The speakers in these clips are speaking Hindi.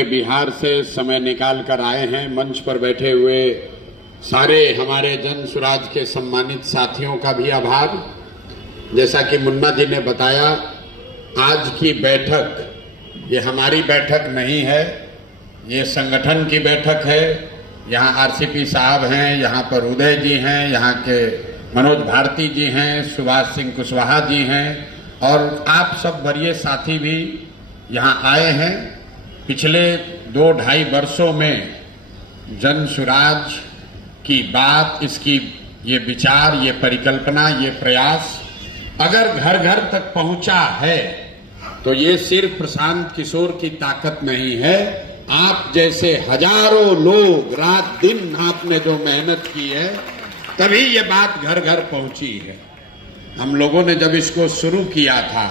बिहार से समय निकाल कर आए हैं। मंच पर बैठे हुए सारे हमारे जन सुराज के सम्मानित साथियों का भी आभार। जैसा कि मुन्ना जी ने बताया, आज की बैठक ये हमारी बैठक नहीं है, ये संगठन की बैठक है। यहाँ आरसीपी साहब हैं, यहाँ पर उदय जी हैं, यहाँ के मनोज भारती जी हैं, सुभाष सिंह कुशवाहा जी हैं और आप सब वरीय साथी भी यहाँ आए हैं। पिछले 2-2.5 वर्षों में जन सुराज की बात, इसकी ये विचार, ये परिकल्पना, ये प्रयास अगर घर घर तक पहुंचा है तो ये सिर्फ प्रशांत किशोर की ताकत नहीं है। आप जैसे हजारों लोग रात दिन आपने जो मेहनत की है, तभी ये बात घर घर पहुंची है। हम लोगों ने जब इसको शुरू किया था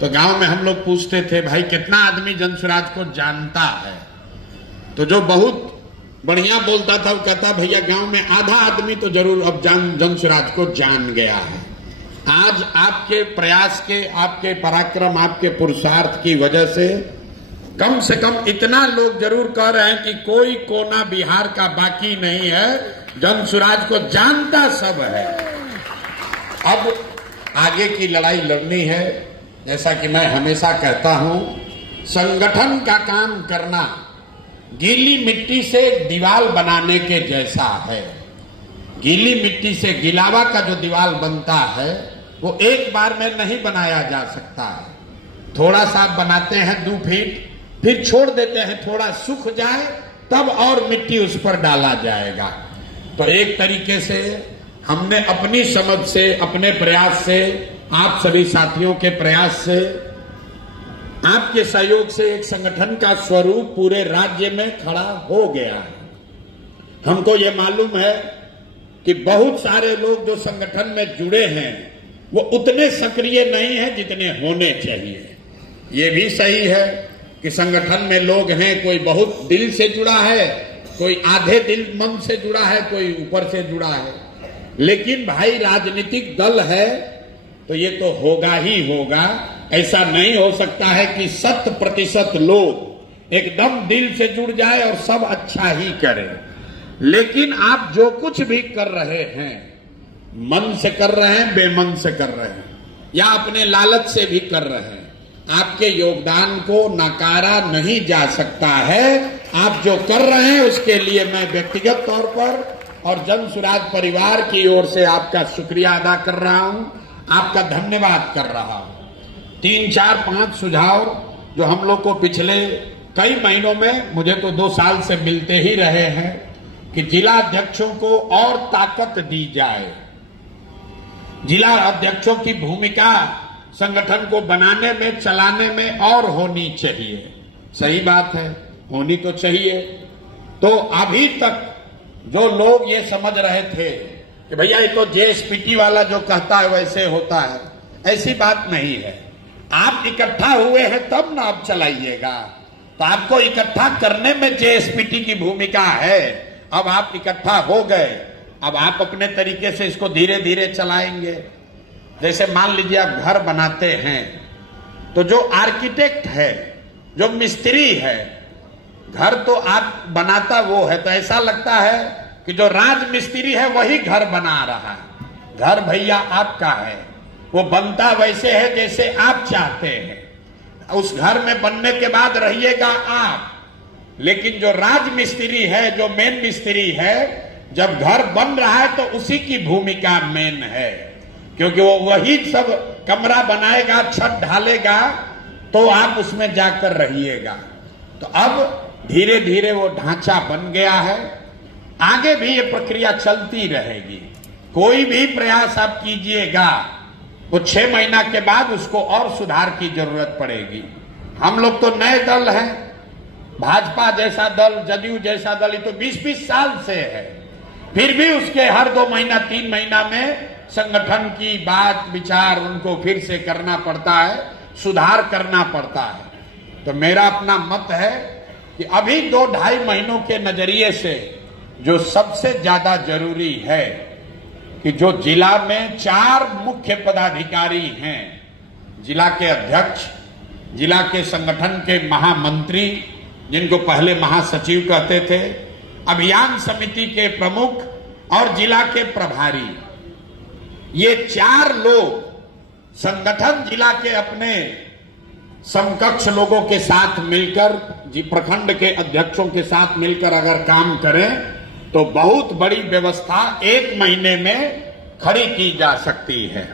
तो गांव में हम लोग पूछते थे, भाई कितना आदमी जन सुराज को जानता है? तो जो बहुत बढ़िया बोलता था वो कहता, भैया गांव में आधा आदमी तो जरूर अब जन सुराज को जान गया है। आज आपके प्रयास के, आपके पराक्रम, आपके पुरुषार्थ की वजह से कम इतना लोग जरूर कह रहे हैं कि कोई कोना बिहार का बाकी नहीं है, जन सुराज को जानता सब है। अब आगे की लड़ाई लड़नी है। जैसा कि मैं हमेशा कहता हूं, संगठन का काम करना गीली मिट्टी से दीवार बनाने के जैसा है। गीली मिट्टी से गिलावा का जो दीवार बनता है वो एक बार में नहीं बनाया जा सकता है। थोड़ा सा बनाते हैं 2 फीट, फिर छोड़ देते हैं, थोड़ा सूख जाए तब और मिट्टी उस पर डाला जाएगा। तो एक तरीके से हमने अपनी समझ से, अपने प्रयास से, आप सभी साथियों के प्रयास से, आपके सहयोग से एक संगठन का स्वरूप पूरे राज्य में खड़ा हो गया है। हमको ये मालूम है कि बहुत सारे लोग जो संगठन में जुड़े हैं वो उतने सक्रिय नहीं हैं जितने होने चाहिए। ये भी सही है कि संगठन में लोग हैं, कोई बहुत दिल से जुड़ा है, कोई आधे दिल मन से जुड़ा है, कोई ऊपर से जुड़ा है। लेकिन भाई राजनीतिक दल है तो ये तो होगा ही होगा। ऐसा नहीं हो सकता है कि 100% लोग एकदम दिल से जुड़ जाए और सब अच्छा ही करें। लेकिन आप जो कुछ भी कर रहे हैं, मन से कर रहे हैं, बेमन से कर रहे हैं या अपने लालच से भी कर रहे हैं, आपके योगदान को नकारा नहीं जा सकता है। आप जो कर रहे हैं उसके लिए मैं व्यक्तिगत तौर पर और जन सुराज परिवार की ओर से आपका शुक्रिया अदा कर रहा हूं, आपका धन्यवाद कर रहा हूं। 3, 4, 5 सुझाव जो हम लोग को पिछले कई महीनों में, मुझे तो 2 साल से मिलते ही रहे हैं कि जिला अध्यक्षों को और ताकत दी जाए। जिला अध्यक्षों की भूमिका संगठन को बनाने में, चलाने में और होनी चाहिए। सही बात है, होनी तो चाहिए। तो अभी तक जो लोग ये समझ रहे थे कि भैया ये तो जेएसपीटी वाला जो कहता है वैसे होता है, ऐसी बात नहीं है। आप इकट्ठा हुए हैं तब ना आप चलाइएगा। तो आपको इकट्ठा करने में जेएसपीटी की भूमिका है। अब आप इकट्ठा हो गए, अब आप अपने तरीके से इसको धीरे धीरे चलाएंगे। जैसे मान लीजिए आप घर बनाते हैं तो जो आर्किटेक्ट है, जो मिस्त्री है, घर तो आप बनाता वो है, तो ऐसा लगता है कि जो राजमिस्त्री है वही घर बना रहा है। घर भैया आपका है, वो बनता वैसे है जैसे आप चाहते हैं। उस घर में बनने के बाद रहिएगा आप, लेकिन जो राजमिस्त्री है, जो मेन मिस्त्री है, जब घर बन रहा है तो उसी की भूमिका मेन है, क्योंकि वो वही सब कमरा बनाएगा, छत ढालेगा, तो आप उसमें जाकर रहिएगा। तो अब धीरे धीरे वो ढांचा बन गया है। आगे भी ये प्रक्रिया चलती रहेगी। कोई भी प्रयास आप कीजिएगा वो 6 महीना के बाद उसको और सुधार की जरूरत पड़ेगी। हम लोग तो नए दल हैं, भाजपा जैसा दल, जदयू जैसा दल, ये तो 20-20 साल से है। फिर भी उसके हर 2 महीना 3 महीना में संगठन की बात विचार उनको फिर से करना पड़ता है, सुधार करना पड़ता है। तो मेरा अपना मत है कि अभी 2-2.5 महीनों के नजरिए से जो सबसे ज्यादा जरूरी है कि जो जिला में 4 मुख्य पदाधिकारी हैं, जिला के अध्यक्ष, जिला के संगठन के महामंत्री जिनको पहले महासचिव कहते थे, अभियान समिति के प्रमुख और जिला के प्रभारी, ये 4 लोग संगठन जिला के अपने समकक्ष लोगों के साथ मिलकर, प्रखंड के अध्यक्षों के साथ मिलकर अगर काम करें तो बहुत बड़ी व्यवस्था 1 महीने में खड़ी की जा सकती है।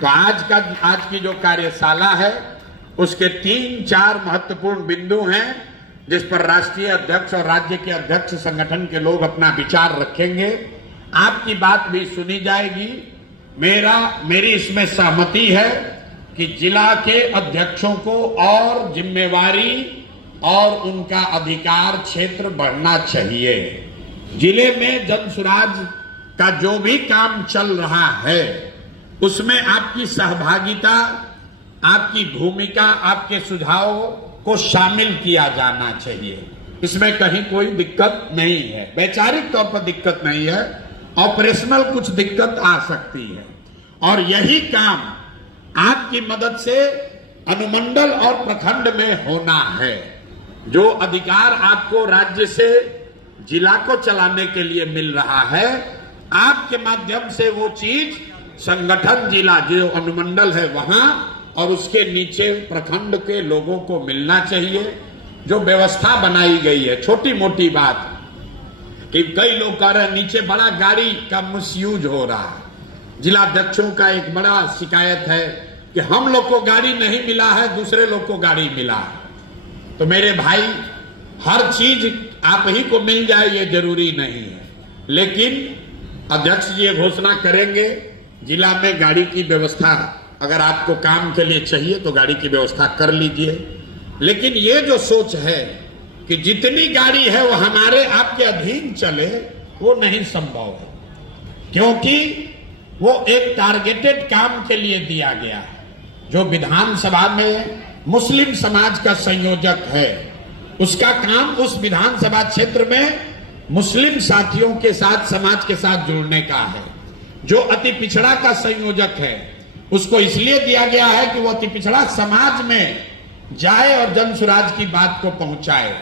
तो आज की जो कार्यशाला है उसके 3-4 महत्वपूर्ण बिंदु हैं जिस पर राष्ट्रीय अध्यक्ष और राज्य के अध्यक्ष संगठन के लोग अपना विचार रखेंगे। आपकी बात भी सुनी जाएगी। मेरी इसमें सहमति है कि जिला के अध्यक्षों को और जिम्मेवारी और उनका अधिकार क्षेत्र बढ़ना चाहिए। जिले में जन सुराज का जो भी काम चल रहा है उसमें आपकी सहभागिता, आपकी भूमिका, आपके सुझाव को शामिल किया जाना चाहिए। इसमें कहीं कोई दिक्कत नहीं है, वैचारिक तौर पर दिक्कत नहीं है, ऑपरेशनल कुछ दिक्कत आ सकती है। और यही काम आपकी मदद से अनुमंडल और प्रखंड में होना है। जो अधिकार आपको राज्य से जिला को चलाने के लिए मिल रहा है, आपके माध्यम से वो चीज संगठन जिला जो अनुमंडल है वहां और उसके नीचे प्रखंड के लोगों को मिलना चाहिए। जो व्यवस्था बनाई गई है, छोटी मोटी बात कि कई लोग कह रहे हैं नीचे बड़ा गाड़ी का मिसयूज हो रहा है। जिला अध्यक्षों का एक बड़ा शिकायत है कि हम लोग को गाड़ी नहीं मिला है, दूसरे लोग को गाड़ी मिला है। तो मेरे भाई, हर चीज आप ही को मिल जाए ये जरूरी नहीं है, लेकिन अध्यक्ष जी ये घोषणा करेंगे जिला में गाड़ी की व्यवस्था, अगर आपको काम के लिए चाहिए तो गाड़ी की व्यवस्था कर लीजिए। लेकिन ये जो सोच है कि जितनी गाड़ी है वो हमारे आपके अधीन चले, वो नहीं संभव है, क्योंकि वो एक टारगेटेड काम के लिए दिया गया है। जो विधानसभा में मुस्लिम समाज का संयोजक है, उसका काम उस विधानसभा क्षेत्र में मुस्लिम साथियों के साथ, समाज के साथ जुड़ने का है। जो अति पिछड़ा का संयोजक है, उसको इसलिए दिया गया है कि वो अति पिछड़ा समाज में जाए और जन सुराज की बात को पहुंचाए।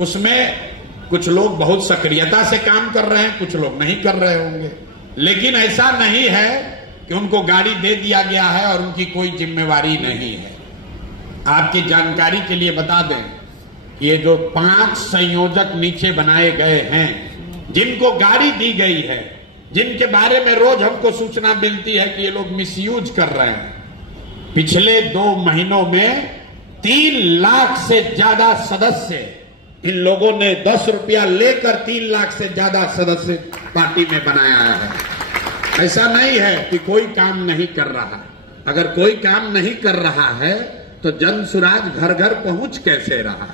उसमें कुछ लोग बहुत सक्रियता से काम कर रहे हैं, कुछ लोग नहीं कर रहे होंगे, लेकिन ऐसा नहीं है कि उनको गाड़ी दे दिया गया है और उनकी कोई जिम्मेवारी नहीं है। आपकी जानकारी के लिए बता दें, ये जो 5 संयोजक नीचे बनाए गए हैं, जिनको गाड़ी दी गई है, जिनके बारे में रोज हमको सूचना मिलती है कि ये लोग मिसयूज कर रहे हैं, पिछले 2 महीनों में 3 लाख से ज्यादा सदस्य इन लोगों ने 10 रुपया लेकर 3 लाख से ज्यादा सदस्य पार्टी में बनाया है। ऐसा नहीं है कि कोई काम नहीं कर रहा। अगर कोई काम नहीं कर रहा है तो जन सुराज घर घर पहुंच कैसे रहा?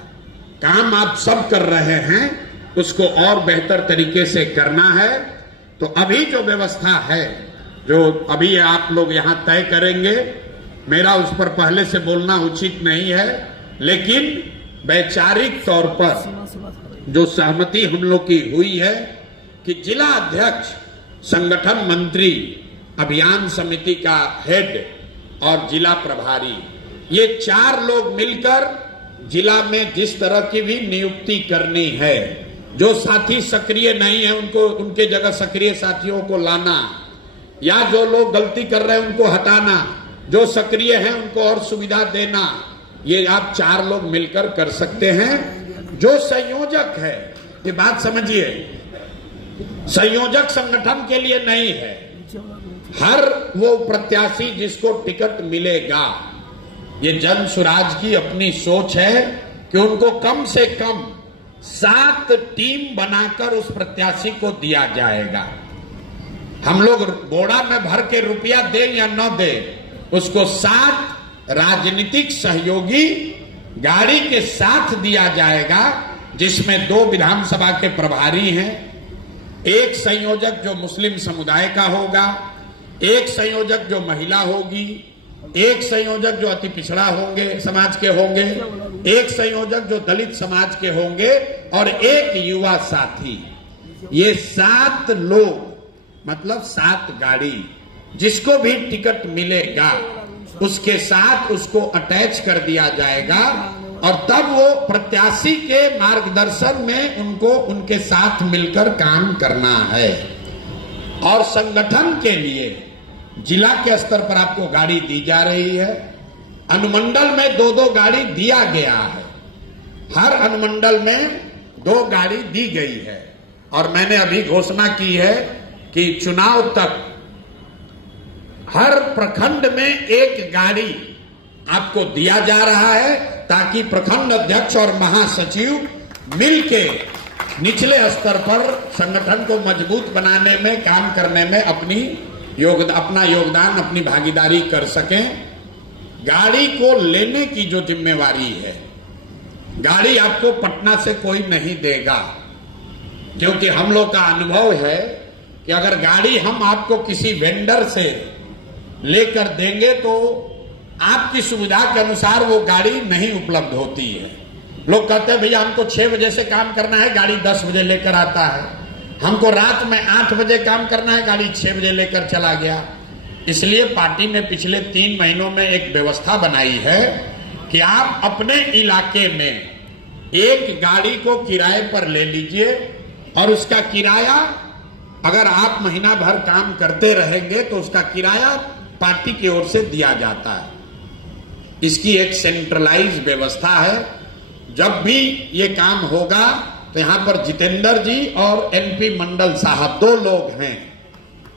काम आप सब कर रहे हैं, उसको और बेहतर तरीके से करना है। तो अभी जो व्यवस्था है, जो अभी आप लोग यहां तय करेंगे, मेरा उस पर पहले से बोलना उचित नहीं है, लेकिन वैचारिक तौर पर जो सहमति हम लोग की हुई है कि जिला अध्यक्ष, संगठन मंत्री, अभियान समिति का हेड और जिला प्रभारी, ये 4 लोग मिलकर जिला में जिस तरह की भी नियुक्ति करनी है, जो साथी सक्रिय नहीं है उनको उनके जगह सक्रिय साथियों को लाना, या जो लोग गलती कर रहे हैं उनको हटाना, जो सक्रिय हैं उनको और सुविधा देना, ये आप 4 लोग मिलकर कर सकते हैं। जो संयोजक है, ये बात समझिए, संयोजक संगठन के लिए नहीं है। हर वो प्रत्याशी जिसको टिकट मिलेगा, ये जन सुराज की अपनी सोच है कि उनको कम से कम 7 टीम बनाकर उस प्रत्याशी को दिया जाएगा। हम लोग बोड़ा में भर के रुपया दें या न दें, उसको 7 राजनीतिक सहयोगी गाड़ी के साथ दिया जाएगा, जिसमें 2 विधानसभा के प्रभारी हैं, 1 संयोजक जो मुस्लिम समुदाय का होगा, 1 संयोजक जो महिला होगी, 1 संयोजक जो अति पिछड़ा होंगे समाज के होंगे, 1 संयोजक जो दलित समाज के होंगे और 1 युवा साथी। ये 7 लोग, मतलब 7 गाड़ी, जिसको भी टिकट मिलेगा उसके साथ उसको अटैच कर दिया जाएगा और तब वो प्रत्याशी के मार्गदर्शन में उनको उनके साथ मिलकर काम करना है। और संगठन के लिए जिला के स्तर पर आपको गाड़ी दी जा रही है, अनुमंडल में 2-2 गाड़ी दिया गया है, हर अनुमंडल में 2 गाड़ी दी गई है। और मैंने अभी घोषणा की है कि चुनाव तक हर प्रखंड में 1 गाड़ी आपको दिया जा रहा है, ताकि प्रखंड अध्यक्ष और महासचिव मिलके निचले स्तर पर संगठन को मजबूत बनाने में, काम करने में अपना योगदान, अपनी भागीदारी कर सकें। गाड़ी को लेने की जो जिम्मेवारी है, गाड़ी आपको पटना से कोई नहीं देगा, क्योंकि हम लोग का अनुभव है कि अगर गाड़ी हम आपको किसी वेंडर से लेकर देंगे तो आपकी सुविधा के अनुसार वो गाड़ी नहीं उपलब्ध होती है। लोग कहते हैं भैया हमको 6 बजे से काम करना है, गाड़ी 10 बजे लेकर आता है, हमको रात में 8 बजे काम करना है, गाड़ी 6 बजे लेकर चला गया। इसलिए पार्टी ने पिछले 3 महीनों में एक व्यवस्था बनाई है कि आप अपने इलाके में एक गाड़ी को किराए पर ले लीजिए और उसका किराया, अगर आप महीना भर काम करते रहेंगे तो उसका किराया पार्टी की ओर से दिया जाता है। इसकी एक सेंट्रलाइज व्यवस्था है। जब भी ये काम होगा तो यहां पर जितेंद्र जी और एनपी मंडल साहब 2 लोग हैं,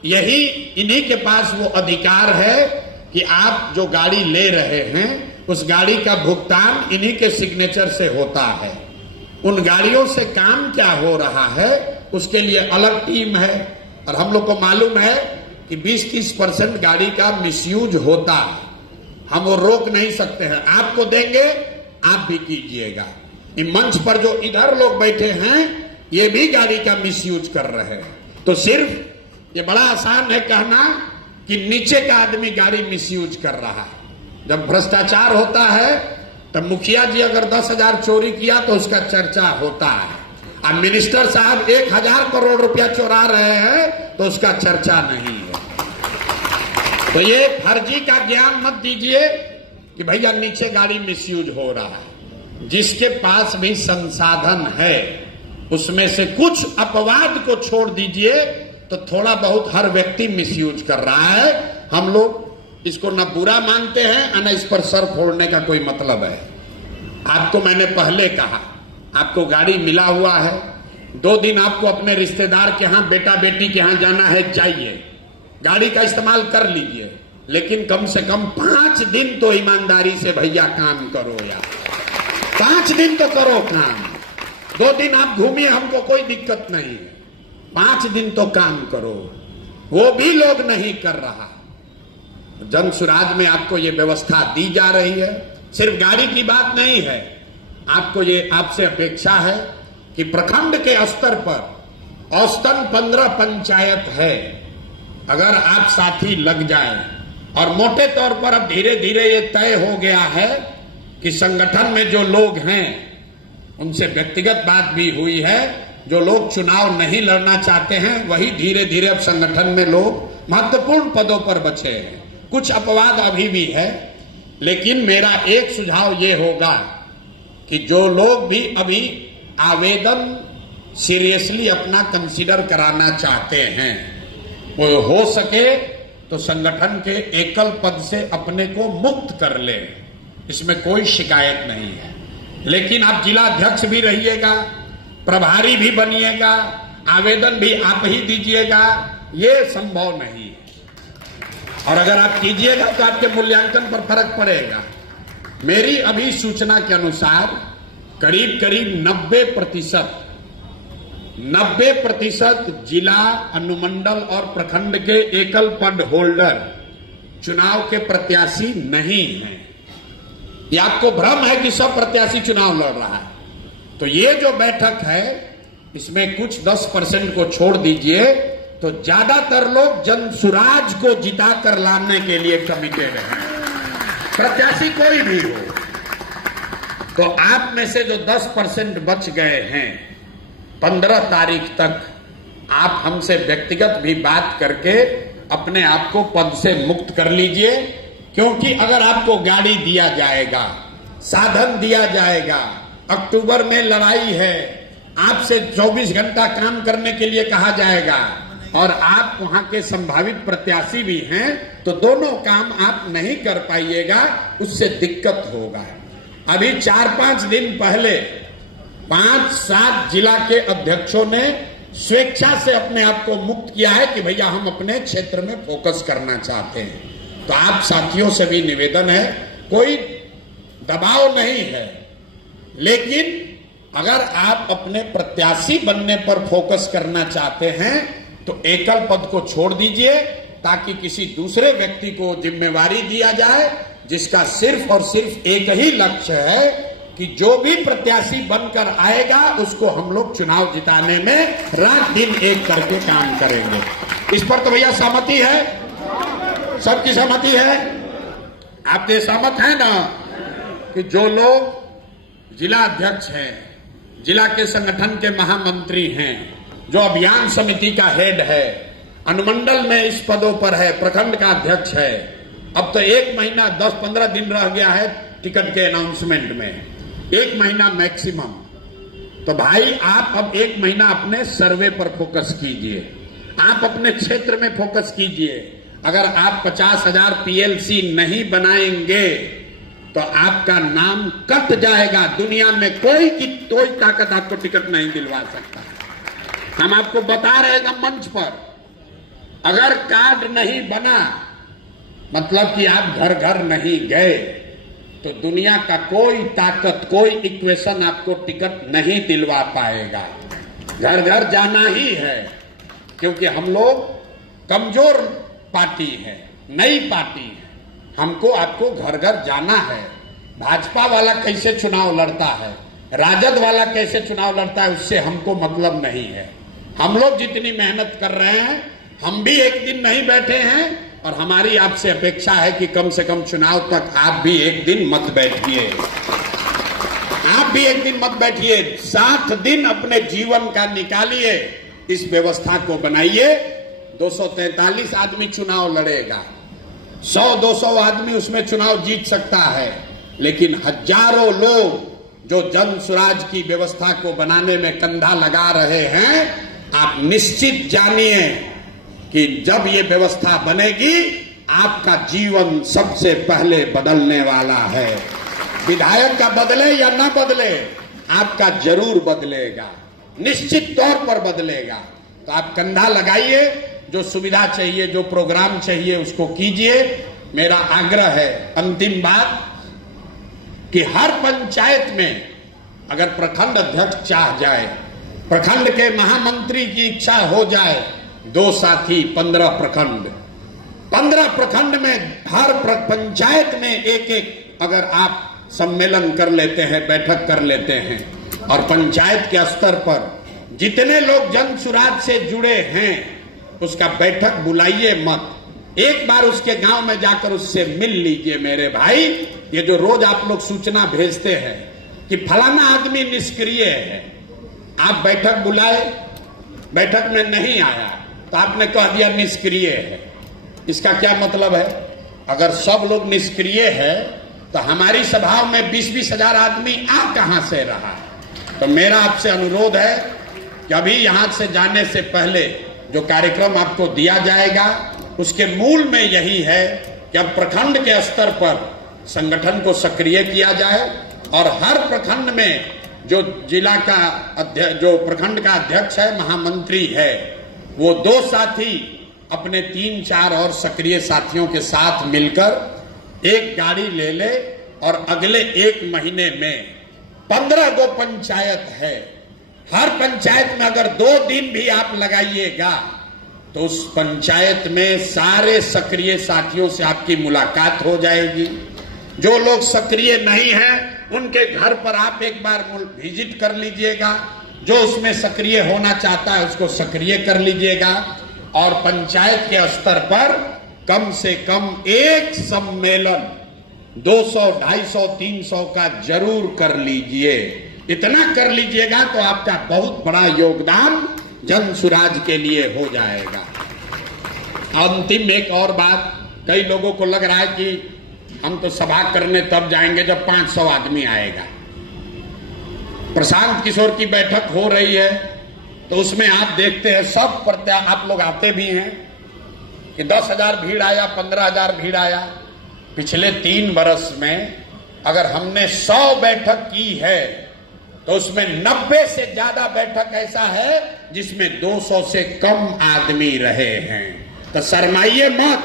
इन्हीं के पास वो अधिकार है कि आप जो गाड़ी ले रहे हैं उस गाड़ी का भुगतान इन्हीं के सिग्नेचर से होता है। उन गाड़ियों से काम क्या हो रहा है उसके लिए अलग टीम है। और हम लोग को मालूम है कि 20-30% गाड़ी का मिसयूज होता है, हम वो रोक नहीं सकते हैं। आपको देंगे, आप भी कीजिएगा। इन मंच पर जो इधर लोग बैठे हैं ये भी गाड़ी का मिसयूज कर रहे हैं। तो सिर्फ ये बड़ा आसान है कहना कि नीचे का आदमी गाड़ी मिसयूज कर रहा है। जब भ्रष्टाचार होता है तब मुखिया जी अगर 10,000 चोरी किया तो उसका चर्चा होता है, अब मिनिस्टर साहब 1,000 करोड़ रुपया चुरा रहे हैं तो उसका चर्चा नहीं है। तो ये फर्जी का ज्ञान मत दीजिए कि भैया नीचे गाड़ी मिसयूज हो रहा है। जिसके पास भी संसाधन है उसमें से कुछ अपवाद को छोड़ दीजिए, तो थोड़ा बहुत हर व्यक्ति मिसयूज कर रहा है। हम लोग इसको न बुरा मानते हैं और न इस पर सर फोड़ने का कोई मतलब है। आपको मैंने पहले कहा, आपको गाड़ी मिला हुआ है, 2 दिन आपको अपने रिश्तेदार के यहाँ, बेटा बेटी के यहाँ जाना है, जाइए, गाड़ी का इस्तेमाल कर लीजिए, लेकिन कम से कम 5 दिन तो ईमानदारी से भैया काम करो यार। 5 दिन तो करो काम। 2 दिन आप घूमिए, हमको कोई दिक्कत नहीं है, 5 दिन तो काम करो। वो भी लोग नहीं कर रहा। जन सुराज में आपको ये व्यवस्था दी जा रही है। सिर्फ गाड़ी की बात नहीं है, आपको ये आपसे अपेक्षा है कि प्रखंड के स्तर पर औसतन 15 पंचायत है, अगर आप साथी लग जाए, और मोटे तौर पर अब धीरे धीरे ये तय हो गया है कि संगठन में जो लोग हैं उनसे व्यक्तिगत बात भी हुई है, जो लोग चुनाव नहीं लड़ना चाहते हैं वही धीरे धीरे अब संगठन में लोग महत्वपूर्ण पदों पर बचे हैं। कुछ अपवाद अभी भी है, लेकिन मेरा एक सुझाव ये होगा कि जो लोग भी अभी आवेदन सीरियसली अपना कंसीडर कराना चाहते हैं वो हो सके तो संगठन के एकल पद से अपने को मुक्त कर ले, इसमें कोई शिकायत नहीं है। लेकिन आप जिला अध्यक्ष भी रहिएगा, प्रभारी भी बनिएगा, आवेदन भी आप ही दीजिएगा, ये संभव नहीं है। और अगर आप कीजिएगा तो आपके मूल्यांकन पर फर्क पड़ेगा। मेरी अभी सूचना के अनुसार करीब करीब 90% जिला, अनुमंडल और प्रखंड के एकल पद होल्डर चुनाव के प्रत्याशी नहीं हैं। ये आपको भ्रम है कि सब प्रत्याशी चुनाव लड़ रहा है। तो ये जो बैठक है इसमें कुछ 10% को छोड़ दीजिए तो ज्यादातर लोग जन सुराज को जिता कर लाने के लिए कमिटेड हैं, प्रत्याशी कोई भी हो। तो आप में से जो 10% बच गए हैं, 15 तारीख तक आप हमसे व्यक्तिगत भी बात करके अपने आप को पद से मुक्त कर लीजिए, क्योंकि अगर आपको गाड़ी दिया जाएगा साधन दिया जाएगा। अक्टूबर में लड़ाई है, आपसे 24 घंटा काम करने के लिए कहा जाएगा और आप वहां के संभावित प्रत्याशी भी हैं, तो दोनों काम आप नहीं कर पाइएगा, उससे दिक्कत होगा। अभी 4-5 दिन पहले 5-7 जिला के अध्यक्षों ने स्वेच्छा से अपने आप को मुक्त किया है कि भैया हम अपने क्षेत्र में फोकस करना चाहते हैं। तो आप साथियों से भी निवेदन है, कोई दबाव नहीं है, लेकिन अगर आप अपने प्रत्याशी बनने पर फोकस करना चाहते हैं तो एकल पद को छोड़ दीजिए, ताकि किसी दूसरे व्यक्ति को जिम्मेवारी दिया जाए, जिसका सिर्फ और सिर्फ एक ही लक्ष्य है कि जो भी प्रत्याशी बनकर आएगा उसको हम लोग चुनाव जिताने में रात दिन एक करके काम करेंगे। इस पर तो भैया सहमति है, सबकी सहमति है। आप ये सहमत है ना कि जो लोग जिला अध्यक्ष हैं, जिला के संगठन के महामंत्री हैं, जो अभियान समिति का हेड है, अनुमंडल में इस पदों पर है, प्रखंड का अध्यक्ष है, अब तो 1 महीना 10-15 दिन रह गया है टिकट के अनाउंसमेंट में, 1 महीना मैक्सिमम। तो भाई आप अब 1 महीना अपने सर्वे पर फोकस कीजिए, आप अपने क्षेत्र में फोकस कीजिए। अगर आप 50,000 PLC नहीं बनाएंगे तो आपका नाम कट जाएगा। दुनिया में कोई ताकत आपको टिकट नहीं दिलवा सकता। हम आपको बता रहे हैं मंच पर, अगर कार्ड नहीं बना मतलब कि आप घर घर नहीं गए, तो दुनिया का कोई ताकत, कोई इक्वेशन आपको टिकट नहीं दिलवा पाएगा। घर घर जाना ही है, क्योंकि हम लोग कमजोर पार्टी है, नई पार्टी है, हमको आपको घर घर जाना है। भाजपा वाला कैसे चुनाव लड़ता है, राजद वाला कैसे चुनाव लड़ता है, उससे हमको मतलब नहीं है। हम लोग जितनी मेहनत कर रहे हैं, हम भी एक दिन नहीं बैठे हैं, और हमारी आपसे अपेक्षा है कि कम से कम चुनाव तक आप भी एक दिन मत बैठिए, आप भी एक दिन मत बैठिए। 7 दिन अपने जीवन का निकालिए, इस व्यवस्था को बनाइए। 243 आदमी चुनाव लड़ेगा, 100-200 आदमी उसमें चुनाव जीत सकता है, लेकिन हजारों लोग जो जन स्वराज की व्यवस्था को बनाने में कंधा लगा रहे हैं, आप निश्चित जानिए कि जब ये व्यवस्था बनेगी आपका जीवन सबसे पहले बदलने वाला है। विधायक का बदले या ना बदले, आपका जरूर बदलेगा, निश्चित तौर पर बदलेगा। तो आप कंधा लगाइए, जो सुविधा चाहिए, जो प्रोग्राम चाहिए उसको कीजिए। मेरा आग्रह है, अंतिम बात, कि हर पंचायत में अगर प्रखंड अध्यक्ष चाह जाए, प्रखंड के महामंत्री की इच्छा हो जाए, 2 साथी 15 प्रखंड, 15 प्रखंड में हर पंचायत में एक अगर आप सम्मेलन कर लेते हैं, बैठक कर लेते हैं, और पंचायत के स्तर पर जितने लोग जन सुराज से जुड़े हैं उसका बैठक बुलाइए मत, एक बार उसके गांव में जाकर उससे मिल लीजिए। मेरे भाई, ये जो रोज आप लोग सूचना भेजते हैं कि फलाना आदमी निष्क्रिय है, आप बैठक बुलाए, बैठक में नहीं आया तो आपने कह दिया निष्क्रिय है। इसका क्या मतलब है? अगर सब लोग निष्क्रिय है तो हमारी सभाओं में 20-20 हजार आदमी आ कहां से रहा? तो मेरा आपसे अनुरोध है कि अभी यहां से जाने से पहले जो कार्यक्रम आपको दिया जाएगा उसके मूल में यही है कि अब प्रखंड के स्तर पर संगठन को सक्रिय किया जाए, और हर प्रखंड में जो जिला का अध्यक्ष, जो प्रखंड का अध्यक्ष है, महामंत्री है, वो 2 साथी अपने 3-4 और सक्रिय साथियों के साथ मिलकर एक गाड़ी ले ले, और अगले 1 महीने में 15 गो पंचायत है, हर पंचायत में अगर 2 दिन भी आप लगाइएगा तो उस पंचायत में सारे सक्रिय साथियों से आपकी मुलाकात हो जाएगी। जो लोग सक्रिय नहीं हैं उनके घर पर आप एक बार विजिट कर लीजिएगा, जो उसमें सक्रिय होना चाहता है उसको सक्रिय कर लीजिएगा, और पंचायत के स्तर पर कम से कम एक सम्मेलन 200, 250, 300 का जरूर कर लीजिए। इतना कर लीजिएगा तो आपका बहुत बड़ा योगदान जन सुराज के लिए हो जाएगा। अंतिम एक और बात, कई लोगों को लग रहा है कि हम तो सभा करने तब जाएंगे जब 500 आदमी आएगा। प्रशांत किशोर की बैठक हो रही है तो उसमें आप देखते हैं सब आप लोग आते भी हैं कि 10,000 भीड़ आया, 15,000 भीड़ आया। पिछले 3 वर्ष में अगर हमने 100 बैठक की है तो उसमें 90 से ज्यादा बैठक ऐसा है जिसमें 200 से कम आदमी रहे हैं। तो शर्माइए मत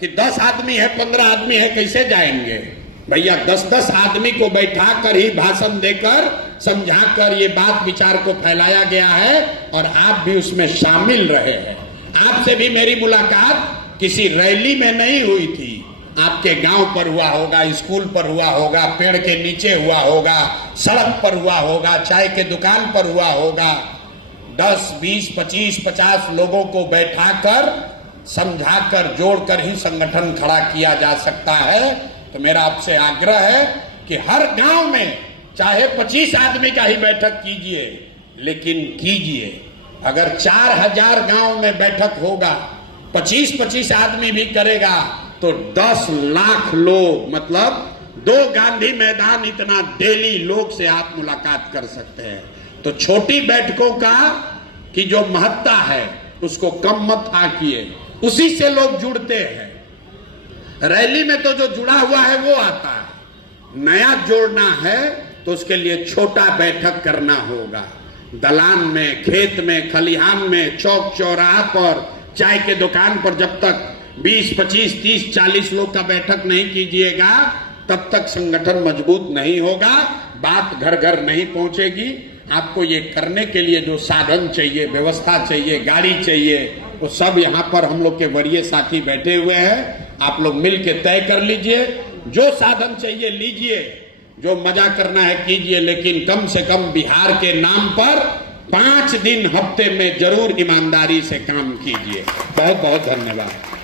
कि 10 आदमी है, 15 आदमी है, कैसे जाएंगे भैया। 10-10 आदमी को बैठा कर ही भाषण देकर समझाकर ये बात विचार को फैलाया गया है और आप भी उसमें शामिल रहे हैं। आपसे भी मेरी मुलाकात किसी रैली में नहीं हुई थी, आपके गांव पर हुआ होगा, स्कूल पर हुआ होगा, पेड़ के नीचे हुआ होगा, सड़क पर हुआ होगा, चाय के दुकान पर हुआ होगा। 10, 20, 25, 50 लोगों को बैठाकर समझाकर जोड़कर ही संगठन खड़ा किया जा सकता है। तो मेरा आपसे आग्रह है कि हर गांव में चाहे 25 आदमी का ही बैठक कीजिए, लेकिन कीजिए। अगर 4,000 गांव में बैठक होगा, 25-25 आदमी भी करेगा तो 10 लाख लोग, मतलब 2 गांधी मैदान इतना डेली लोग से आप मुलाकात कर सकते हैं। तो छोटी बैठकों का की जो महत्ता है उसको कम मत आंकिए, उसी से लोग जुड़ते हैं। रैली में तो जो जुड़ा हुआ है वो आता है, नया जोड़ना है तो उसके लिए छोटा बैठक करना होगा। दलान में, खेत में, खलिहान में, चौक चौराहा पर, चाय के दुकान पर जब तक 20, 25, 30, 40 लोग का बैठक नहीं कीजिएगा तब तक संगठन मजबूत नहीं होगा, बात घर घर नहीं पहुंचेगी। आपको ये करने के लिए जो साधन चाहिए, व्यवस्था चाहिए, गाड़ी चाहिए, वो सब यहाँ पर हम लोग के वरीय साथी बैठे हुए हैं। आप लोग मिल के तय कर लीजिए, जो साधन चाहिए लीजिए, जो मजा करना है कीजिए, लेकिन कम से कम बिहार के नाम पर 5 दिन हफ्ते में जरूर ईमानदारी से काम कीजिए। बहुत बहुत धन्यवाद।